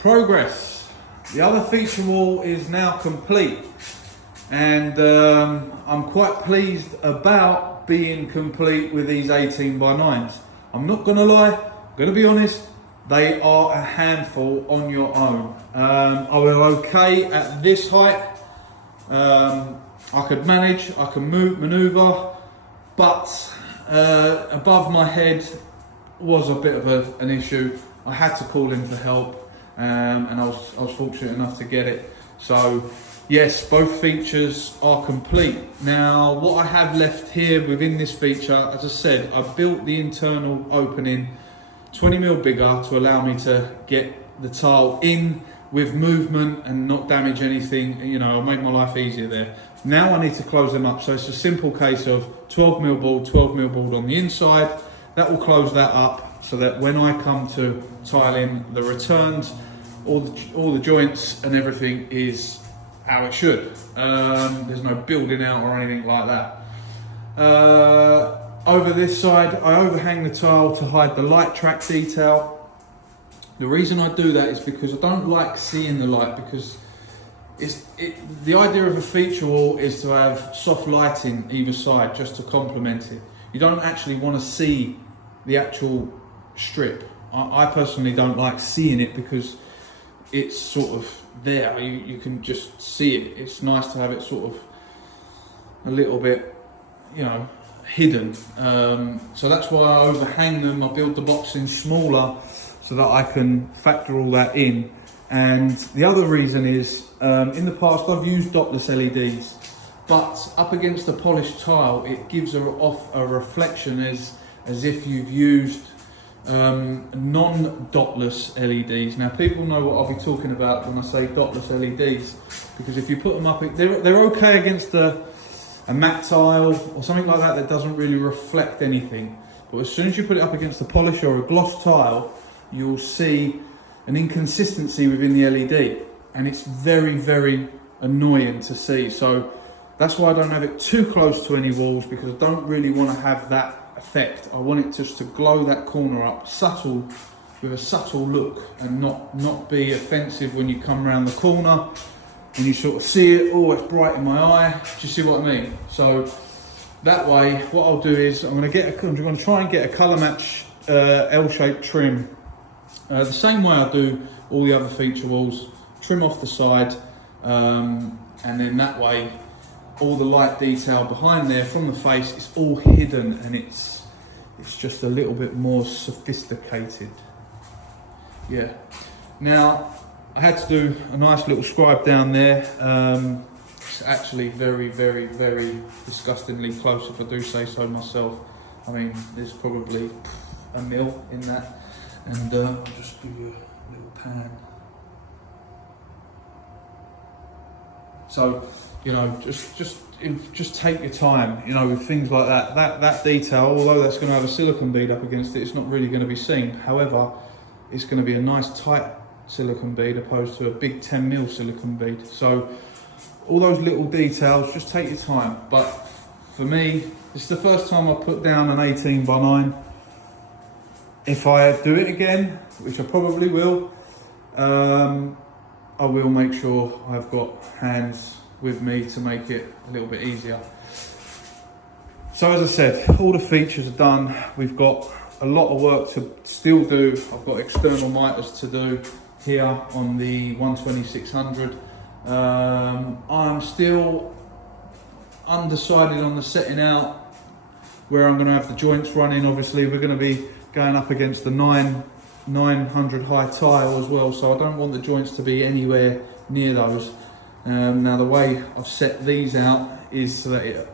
Progress. The other feature wall is now complete, and I'm quite pleased about being complete with these 18 by 9s. I'm not gonna lie, I'm gonna be honest, they are a handful on your own. I was okay at this height. I could manage, I can maneuver, but above my head was a bit of an issue. I had to call in for help, and I was fortunate enough to get it. So yes, both features are complete. Now what I have left here within this feature, as I said, I built the internal opening 20mm bigger to allow me to get the tile in with movement and not damage anything. You know, I'll make my life easier there. Now I need to close them up, so it's a simple case of 12mm board, 12mm board on the inside. That will close that up so that when I come to tile in the returns, all the joints and everything is how it should. There's no building out or anything like that. Over this side, I overhang the tile to hide the light track detail. The reason I do that is because I don't like seeing the light, because the idea of a feature wall is to have soft lighting either side just to complement it. You don't actually want to see the actual strip. I personally don't like seeing it because it's sort of there. You can just see it. It's nice to have it sort of a little bit, you know, hidden. So that's why I overhang them. I build the box in smaller so that I can factor all that in. And the other reason is, in the past I've used dotless LEDs, but up against the polished tile it gives off a reflection as if you've used non-dotless LEDs. Now people know what I'll be talking about when I say dotless LEDs, because if you put them up, they're okay against a matte tile or something like that doesn't really reflect anything. But as soon as you put it up against a polish or a gloss tile, you'll see an inconsistency within the LED, and it's very, very annoying to see. So that's why I don't have it too close to any walls, because I don't really want to have that effect. I want it just to glow that corner up, subtle, with a subtle look, and not be offensive when you come around the corner and you sort of see it. Oh, it's bright in my eye. Do you see what I mean? So that way, what I'll do is I'm going to try and get a colour match L-shaped trim. The same way I do all the other feature walls, trim off the side, and then that way all the light detail behind there from the face is all hidden, and it's just a little bit more sophisticated. Yeah. Now I had to do a nice little scribe down there. It's actually very, very, very disgustingly close, if I do say so myself. I mean, there's probably a mil in that. And I'll just give you a little pan. So, you know, just take your time, you know, with things like that. That detail, although that's going to have a silicone bead up against it, it's not really going to be seen. However, it's going to be a nice tight silicone bead opposed to a big 10mm silicone bead. So all those little details, just take your time. But for me, it's the first time I put down an 18 by 9. If I do it again, which I probably will, I will make sure I've got hands with me to make it a little bit easier. So as I said, all the features are done. We've got a lot of work to still do. I've got external miters to do here on the 12600. I'm still undecided on the setting out where I'm going to have the joints running. Obviously we're going to be going up against the 900 high tile as well, so I don't want the joints to be anywhere near those. Now the way I've set these out is so that it,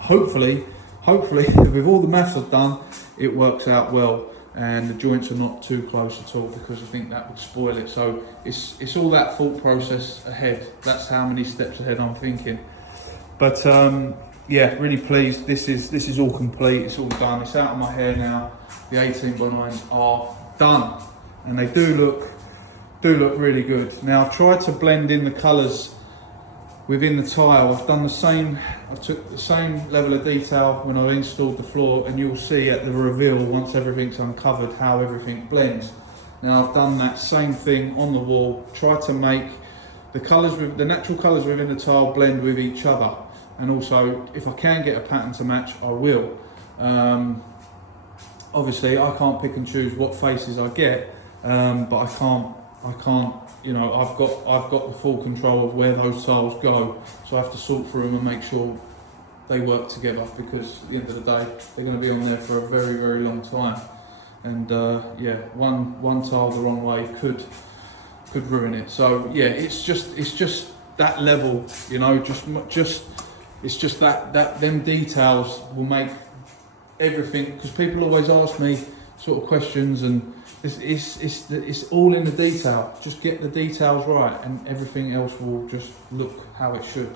hopefully with all the maths I've done, it works out well and the joints are not too close at all, because I think that would spoil it. So it's all that thought process ahead. That's how many steps ahead I'm thinking. But yeah, really pleased. This is all complete. It's all done. It's out of my hair now. The 18 by 9s are done, and they do look really good. Now I've tried to blend in the colours within the tile. I've done the same. I took the same level of detail when I installed the floor, and you'll see at the reveal once everything's uncovered how everything blends. Now I've done that same thing on the wall, try to make the colours, the natural colours within the tile blend with each other, and also if I can get a pattern to match, I will. Obviously I can't pick and choose what faces I get, but I can't, you know, I've got the full control of where those tiles go, so I have to sort through them and make sure they work together, because at the end of the day they're going to be on there for a very, very long time. And yeah, one tile the wrong way could ruin it. So yeah, it's just that level, you know, it's just that them details will make everything, because people always ask me sort of questions, and it's all in the detail. Just get the details right and everything else will just look how it should.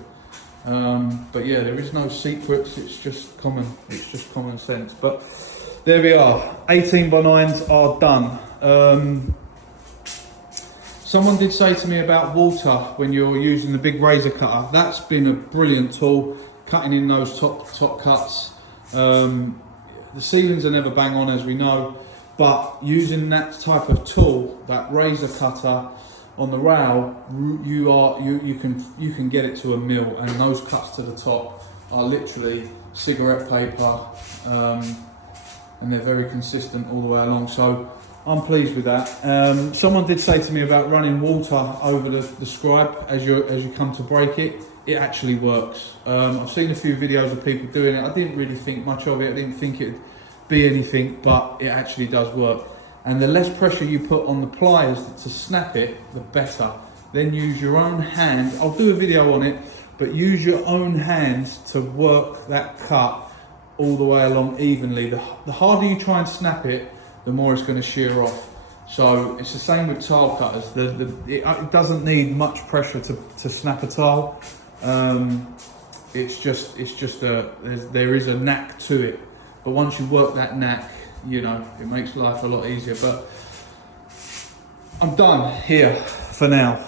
But yeah, there is no secrets, it's just common sense. But there we are, 18 by 9s are done. Someone did say to me about water when you're using the big razor cutter. That's been a brilliant tool, cutting in those top cuts. The ceilings are never bang on, as we know, but using that type of tool, that razor cutter on the rail, you can get it to a mil, and those cuts to the top are literally cigarette paper, and they're very consistent all the way along. So I'm pleased with that. Someone did say to me about running water over the scribe as you come to break it. It actually works. I've seen a few videos of people doing it. I didn't really think much of it. I didn't think it'd be anything, but it actually does work. And the less pressure you put on the pliers to snap it, the better. Then use your own hand. I'll do a video on it, but use your own hands to work that cut all the way along evenly. The harder you try and snap it, the more it's going to shear off. So it's the same with tile cutters. It doesn't need much pressure to snap a tile. There is a knack to it, but once you work that knack, you know, it makes life a lot easier. But I'm done here for now,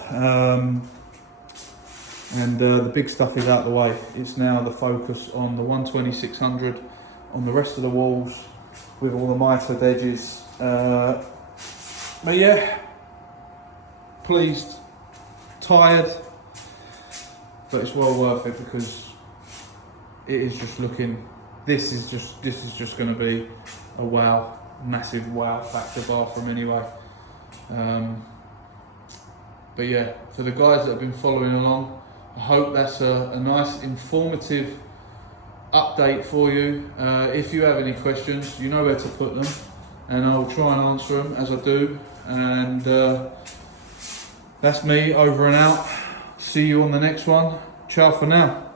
and the big stuff is out of the way. It's now the focus on the 120/600 on the rest of the walls with all the mitered edges. But yeah, pleased, tired, but it's well worth it, because it is just looking, this is just going to be a wow, massive wow factor bathroom anyway. But yeah, for the guys that have been following along, I hope that's a nice informative update for you. If you have any questions, you know where to put them, and I'll try and answer them as I do. And that's me, over and out. See you on the next one. Ciao for now.